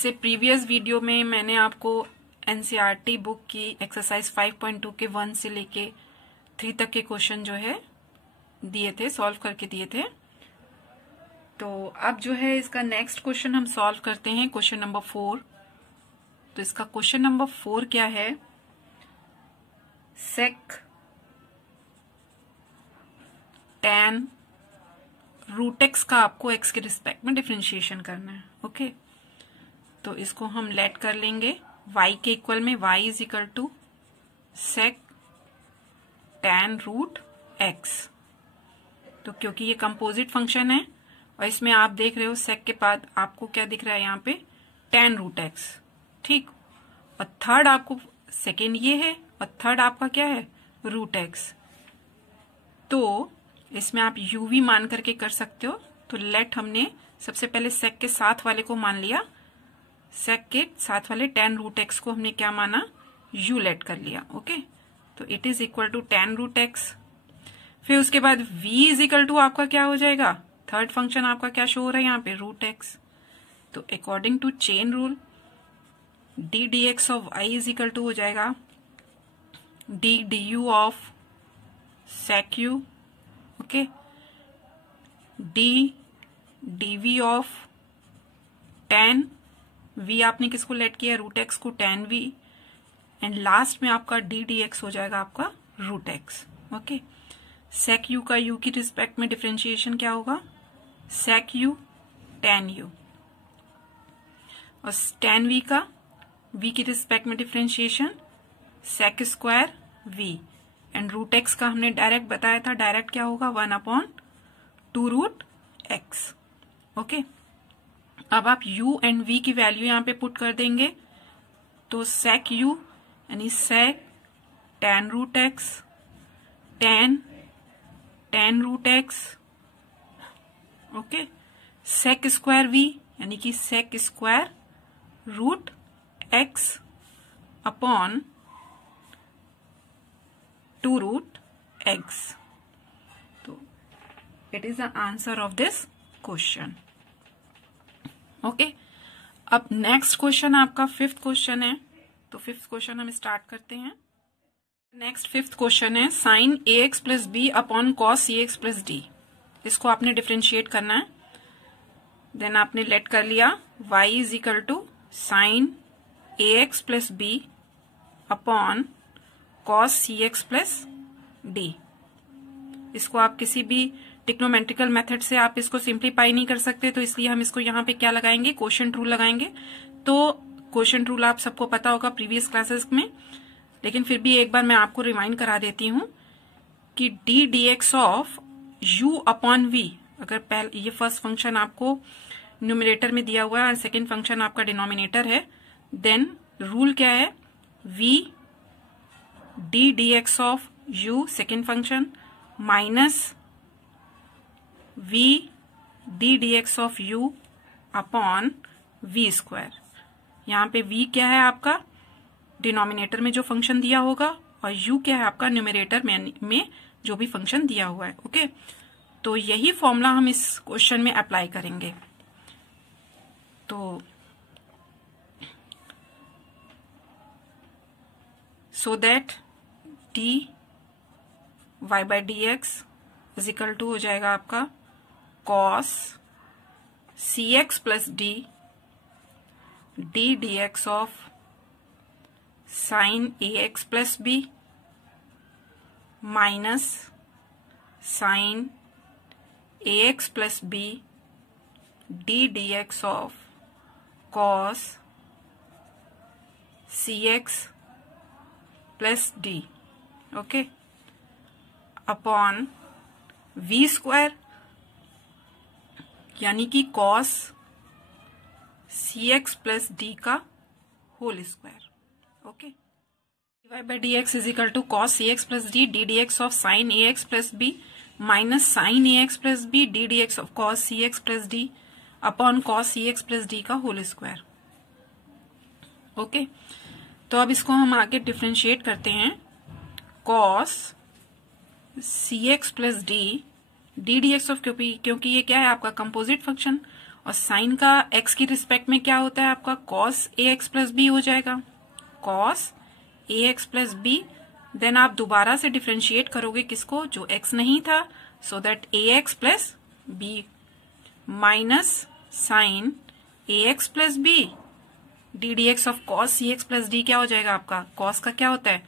इससे previous video में मैंने आपको एनसीईआरटी बुक की एक्सरसाइज 5.2 के 1 से लेके 3 तक के क्वेश्चन जो है दिए थे, सॉल्व करके दिए थे। तो अब जो है इसका नेक्स्ट क्वेश्चन हम सॉल्व करते हैं, क्वेश्चन नंबर 4। तो इसका क्वेश्चन नंबर 4 क्या है, सेक tan रूट एक्स का आपको एक्स के रिस्पेक्ट में डिफरेंशिएशन करना है। ओके, तो इसको हम लेट कर लेंगे y के इक्वल में, y is equal to sec tan root x. तो क्योंकि ये कंपोजिट फंक्शन है और इसमें आप देख रहे हो सेक के बाद आपको क्या दिख रहा है यहाँ पे, tan रूट एक्स, ठीक। और थर्ड आपको सेकेंड ये है और थर्ड आपका क्या है, रूट एक्स। तो इसमें आप uv मान करके कर सकते हो। तो लेट हमने सबसे पहले सेक के साथ वाले को मान लिया, सेक के साथ वाले tan रूट एक्स को हमने क्या माना, u लेट कर लिया। ओके, तो it is equal to tan root x. फिर उसके बाद v इज इक्वल टू आपका क्या हो जाएगा, थर्ड फंक्शन आपका क्या शो हो रहा है यहाँ पे, रूट एक्स। तो according to chain rule d dx of y is equal to हो जाएगा d du of sec u, okay, d dv of tan v, आपने किसको लेट किया, रूट एक्स को, tan v, एंड लास्ट में आपका d dx हो जाएगा आपका root x. Okay, sec u का u की रिस्पेक्ट में डिफरेंशिएशन क्या होगा, sec u tan u, और tan v का v की रिस्पेक्ट में differentiation sec square v, and root x का हमने डायरेक्ट बताया था, डायरेक्ट क्या होगा, 1/2 रूट एक्स। ओके, अब आप u एंड v की वैल्यू यहां पे पुट कर देंगे। तो sec u यानी sec tan root x, tan root x, okay, sec square v यानी कि sec square root x upon 2 root x. तो it is the answer of this question. Okay, अब नेक्स्ट क्वेश्चन आपका 5th question है। तो 5th question हम start करते हैं। नेक्स्ट 5th क्वेश्चन है sine ax plus B upon cos cx plus D. इसको आपने डिफरेंशिएट करना है। देन आपने लेट कर लिया y is equal to sine ax plus B upon cos cx plus D. इसको आप किसी भी ट्रिग्नोमेट्रिकल मेथड से आप इसको सिंप्लीफाई नहीं कर सकते, तो इसलिए हम इसको यहाँ पे क्या लगाएंगे, क्वोशंट रूल लगाएंगे। तो क्वोशंट रूल आप सबको पता होगा प्रीवियस क्लासेस में, लेकिन फिर भी एक बार मैं आपको रिमाइंड करा देती हूँ कि D dx of u upon v, अगर पहले ये फर्स्ट फंक्शन आपको न्यूमरेटर में दिया हुआ है और सेकेंड फंक्शन आपका डिनोमिनेटर है, देन रूल क्या है, v d dx of u second function minus v d dx of u upon v square. यहाँ पे v क्या है आपका डिनोमिनेटर में जो फंक्शन दिया होगा, और u क्या है आपका न्यूमरेटर में जो भी फंक्शन दिया हुआ है। ओके, तो यही फॉर्मूला हम इस क्वेश्चन में अप्लाई करेंगे। तो so that dy by D X is equal to हो जाएगा आपका cos cx plus D D dx of sine ax plus B minus sine ax plus B D dx of cos cx plus D, okay, upon v square यानी कि cos cx plus D का whole square. Okay, dy by D X is equal to cos cx plus D D dx of sine ax plus B minus sine ax plus B D dx of cos cx plus D upon cos cx plus D का whole square. Okay, तो अब इसको हम आगे differentiate करते हैं। cos cx plus D D dx of, क्योंकि ये क्या है आपका कंपोजिट फंक्शन, और साइन का एक्स की रिस्पेक्ट में क्या होता है आपका, cos A x plus B हो जाएगा, cos A x plus B. Then आप दोबारा से डिफ्रेंशिएट करोगे किसको, जो एक्स नहीं था, so that A x plus B minus sine A x plus B D D x of cos C x plus D क्या हो जाएगा आपका, कॉस का क्या होता है,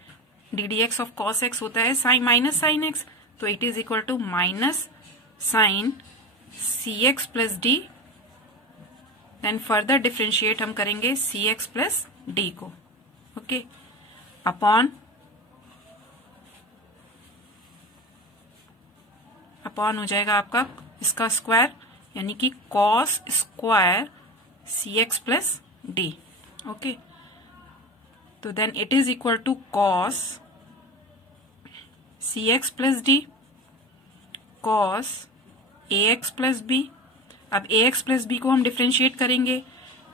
D D x of cos X होता है साइन माइनस साइन एक्स, तो it is equal to minus sine C x plus D. Then further differentiate हम करेंगे सी एक्स प्लस डी को, ओके, अपॉन हो जाएगा आपका इसका स्क्वायर, यानी कि कॉस स्क्वायर सी एक्स प्लस डी, ओके। तो then it is equal to cos C x plus D cos A x plus B. अब ए एक्स प्लस बी को हम डिफ्रेंशिएट करेंगे,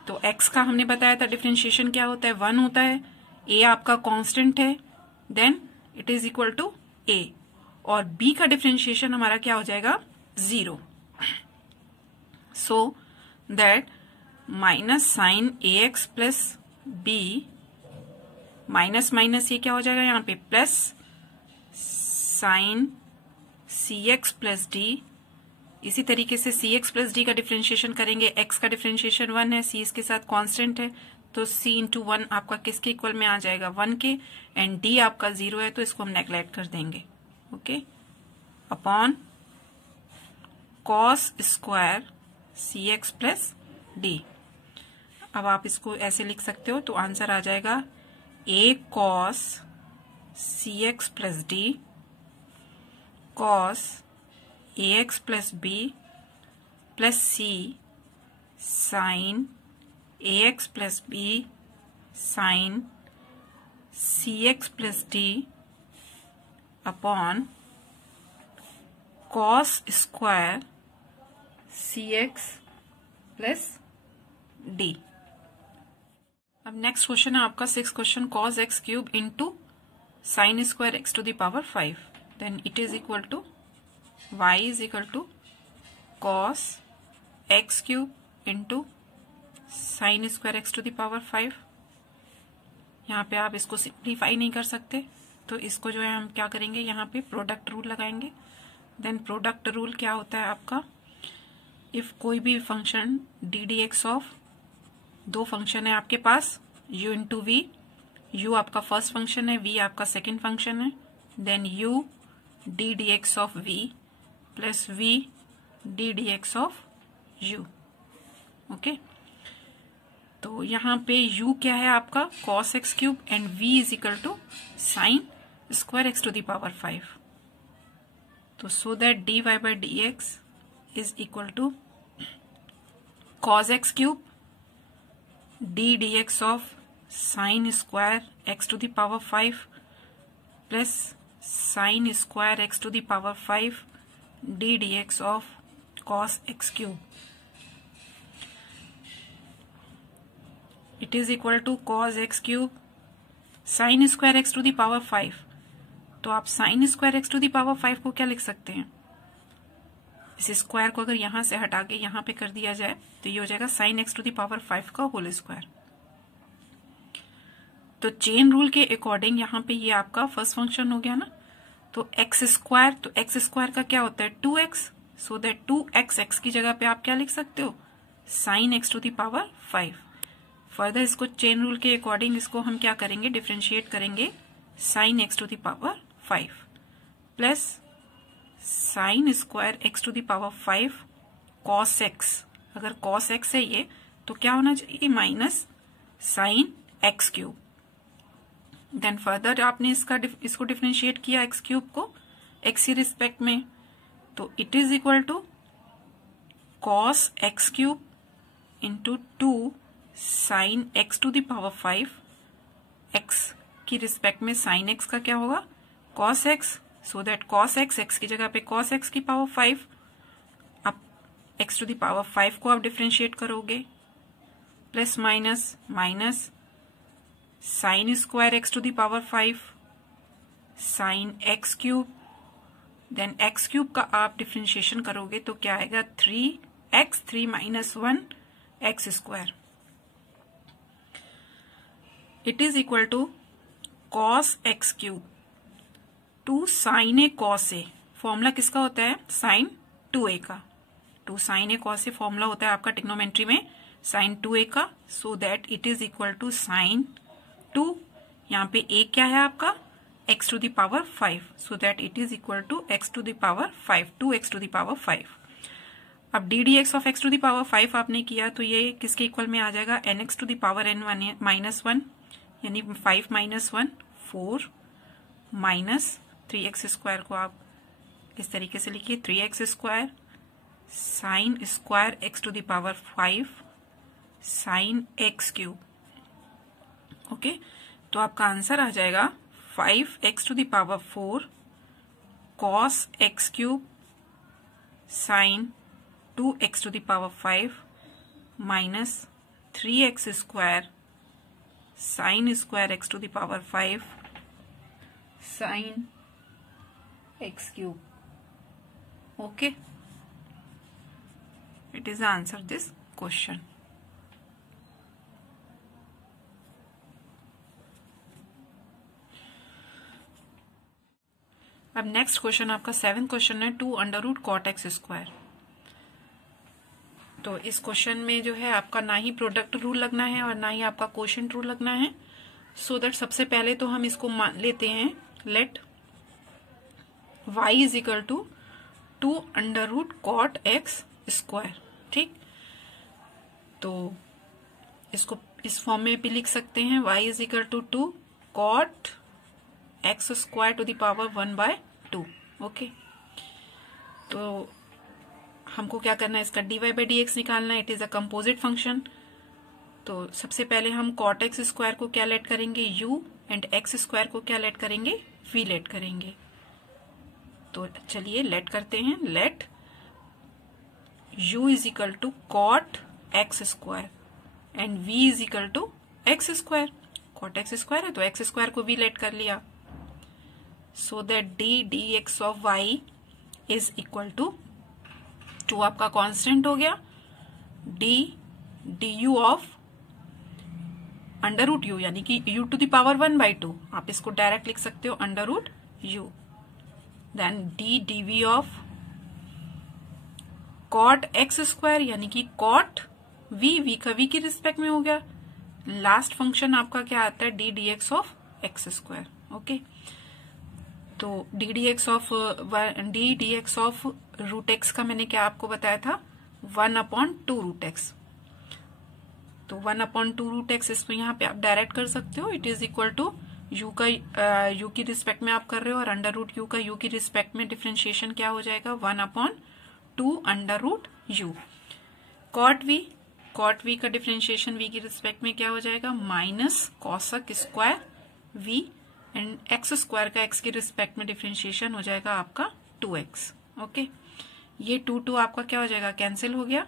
तो एक्स का हमने बताया था डिफ्रेंशिएशन क्या होता है, 1 होता है, ए आपका कांस्टेंट है, then it is equal to a, और बी का डिफ्रेंशिएशन हमारा क्या हो जाएगा, 0। So that minus sine A x plus B minus minus ये क्या हो जाएगा यहाँ पे प्लस साइन सी एक्स प्लस डी। इसी तरीके से सी एक्स प्लस डी का डिफ्रेंशिएशन करेंगे, एक्स का डिफ्रेंशिएशन 1 है, सी इसके साथ कांस्टेंट है, तो सी इंटू 1 आपका किसके इक्वल में आ जाएगा, 1 के, एंड डी आपका 0 है, तो इसको हम नेग्लेक्ट कर देंगे, ओके, अपॉन कॉस स्क्वायर सी एक्स प्लस डी। अब आप इसको ऐसे लिख सकते हो, तो आंसर आ जाएगा a cos C x plus D cos A x plus b plus c sine A x plus b sine C x plus D upon cos square C x plus d. अब next question है आपका 6 question, cos x cube into sine square x to the power 5, then it is equal to y is equal to cos x cube into sine square x to the power 5। यहाँ पे आप इसको simplify नहीं कर सकते, तो इसको जो है हम क्या करेंगे, यहाँ पे प्रोडक्ट रूल लगाएंगे। देन प्रोडक्ट रूल क्या होता है आपका, इफ कोई भी function D D x of, दो फंक्शन है आपके पास, u इंटू वी, u आपका फर्स्ट फंक्शन है, v आपका सेकेंड फंक्शन है, then u D D x of v plus v D D x of u, okay. तो यहाँ पे u क्या है आपका cos x cube and v is equal to sign square x to the power 5, तो so that dy by dx is equal to cos x cube D D x of sine square x to the power 5 plus sine square x to the power 5 D D x of cos x cube, it is equal to cos x cube sine square x to the power 5। तो आप sine square x to the power 5 को क्या लिख सकते हैं, इस square को अगर यहां से हटा के यहां पे कर दिया जाए तो ये हो जाएगा sine X to the power 5 का होल स्क्वायर। तो चेन रूल के अकॉर्डिंग यहाँ पे ये आपका फर्स्ट फंक्शन हो गया ना, तो एक्स स्क्वायर, तो एक्स स्क्वायर का क्या होता है 2x, so that 2x x की जगह पे आप क्या लिख सकते हो, sine X to the power 5। Further इसको चेन रूल के अकॉर्डिंग इसको हम क्या करेंगे, डिफ्रेंशिएट करेंगे sine X to the power 5 plus sine square x to the power 5 cos X, अगर कॉस एक्स है ये तो क्या होना चाहिए minus sine X cube. Then further आपने इसको डिफरेंशिएट किया एक्स क्यूब को एक्स की रिस्पेक्ट में, तो it is equal to cos x cube into 2 sine X to the power 5, X की रिस्पेक्ट में साइन एक्स का क्या होगा cos X, so that cos X, X की जगह पे कॉस एक्स की पावर 5, अब एक्स टू द पावर 5 को आप डिफरेंशिएट करोगे, plus minus minus sine square x to the power 5 sine X cube, then X cube का आप डिफरेंशिएशन करोगे तो क्या आएगा 3 X, 3 minus 1 X square. It is equal to cos x cube two sine A cos A. Formula किसका होता है? Sine 2a का। Two sine A cos A formula होता है आपका ट्रिग्नोमेट्री में साइन 2a का। So that it is equal to sine 2, यहाँ पे a क्या है आपका? x to the power 5। So that it is equal to x to the power 5, 2x to the power 5। अब D D x of x to the power 5 आपने किया तो ये किसके इक्वल में आ जाएगा? nx to the power n minus 1, यानी 5 माइनस 1 4 माइनस 3x स्क्वायर को आप इस तरीके से लिखिए 3x square sine square x to the power 5 sine x cube. Okay, तो आपका आंसर आ जाएगा 5x to the power 4 cos x cube sine 2x to the power 5 minus 3x square sine square x to the power 5 sine x cube. Okay, it is the answer this question. अब next question आपका 7th question है 2 under root cot x square. तो इस question में जो है आपका ना ही प्रोडक्ट रूल लगना है और ना ही आपका क्वोशिएंट रूल लगना है। सो दैट सबसे पहले तो हम इसको मान लेते हैं, let y is equal to 2 under root cot x square. ठीक, तो इसको इस फॉर्म में भी लिख सकते हैं y is equal to 2 cot x square to the power 1/2। Okay, तो हमको क्या करना है? इसका dy बाई डी एक्स निकालना है। It is a composite function. तो सबसे पहले हम कॉट एक्स स्क्वायर को क्या लेट करेंगे? u, एंड एक्स स्क्वायर को क्या लेट करेंगे? v लेट करेंगे। तो चलिए लेट करते हैं। Let u is equal to cot x square and v is equal to x square. Cot x square है तो एक्स स्क्वायर को भी लेट कर लिया। So that d D x of y is equal to 2 आपका constant हो गया, d d u of under root u, यानी कि u टू द पावर 1/2। आप इसको डायरेक्ट लिख सकते हो under root u. Then d d v of cot x square, यानी कि कॉट v का v की रिस्पेक्ट में हो गया। लास्ट फंक्शन आपका क्या आता है? D D x of x square. Okay, तो d D x of root x का मैंने क्या आपको बताया था? 1/2 रूट एक्स। तो 1/2 रूट एक्स, इसको यहाँ पे आप डायरेक्ट कर सकते हो। It is equal to u का यू की रिस्पेक्ट में आप कर रहे हो और अंडर रूट यू का यू की रिस्पेक्ट में डिफ्रेंशिएशन क्या हो जाएगा? 1/2 under root u. Cot v का डिफ्रेंशिएशन v की रिस्पेक्ट में क्या हो जाएगा? Minus cosec square v, and x square का x की रिस्पेक्ट में डिफ्रेंशिएशन हो जाएगा आपका 2x। ओके, ये 2 आपका क्या हो जाएगा? कैंसिल हो गया।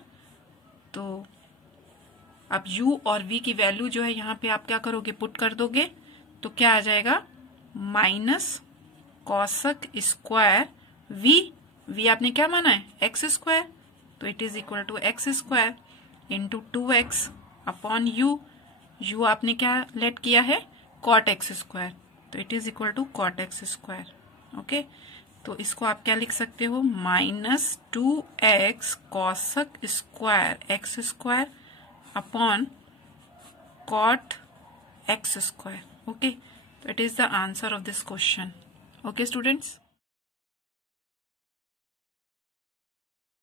तो अब u और v की वैल्यू जो है यहाँ पे आप क्या करोगे? पुट कर दोगे। तो क्या आ जाएगा? माइनस कॉसक स्क्वायर v आपने क्या माना है? X square. तो it is equal to x square into 2x upon u आपने क्या लेट किया है? Cot x square. तो it is equal to cot x square. Okay, तो इसको आप क्या लिख सकते हो? Minus 2x cosec square x square upon cot x square. Okay, तो it is the answer of this question. Okay students.